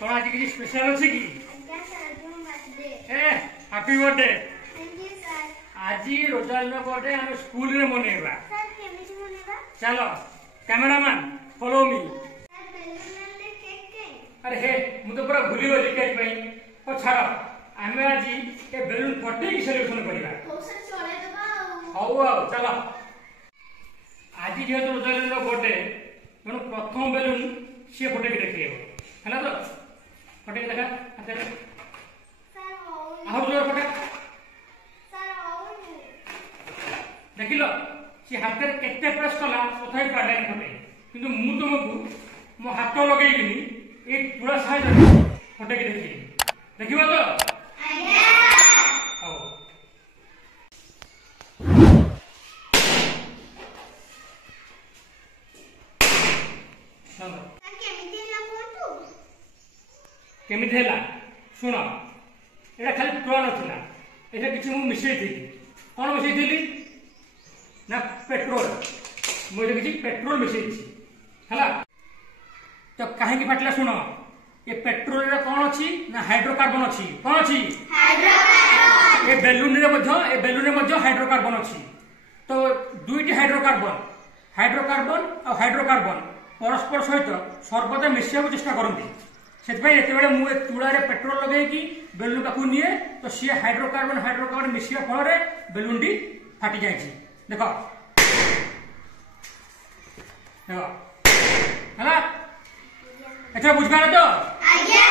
कौन आज किसी स्पेशल अच्छे की हैप्पी बर्थडे आज रोजालिनो बर्थडे हम स्कूल रे मनेबा चलो कैमरामैन फॉलो मी अरे हे मु तो पूरा भूली गली केक पई ओ छाड़ आमे आज ए बेलून फटे की सेलिब्रेशन करिबा हो सर चले दबा आओ चलो आज जेहेतु रोजालिनो बर्थडे मन प्रथम बेलून सी फटे के देखिए है तो फटे के देखा हाथ आहुर जोर फटे देख लो सी हाथ में केते प्रेस कला तथापि पार्ले फटे किंतु मु तुमको मो हाथ लगेइलिनी ए पूरा साइज फटे के देखि देखिबो तो आज्ञा आओ चलो केमिति हैला सुन एटा खाली प्रो नथिला एटा किछि मु मिसै थिली कोन मिसै थिली ना पेट्रोल मुझे किसी पेट्रोल मिसई हला तो काहे की फाटला सुनो ये पेट्रोल रे कोन अछि ना हाइड्रोकार्बन अछि कोन अछि हाइड्रोकार्बन ये बेलून रे मध्य हाइड्रोकार्बन अछि तो दुईटी हाइड्रोकार्बन और हाइड्रोकार्बन परस्पर सहित सर्वदा मिसिया चेष्टा करंती सेतपय एतेबेले मु तुड़ा रे पेट्रोल लगे कि बेलून काकू निये तो सी हाइड्रोकार्बन मिसिया फल रे बेलून टी फाटी जायछि देखो देखो हला अच्छा बुझ गए तो आज्ञा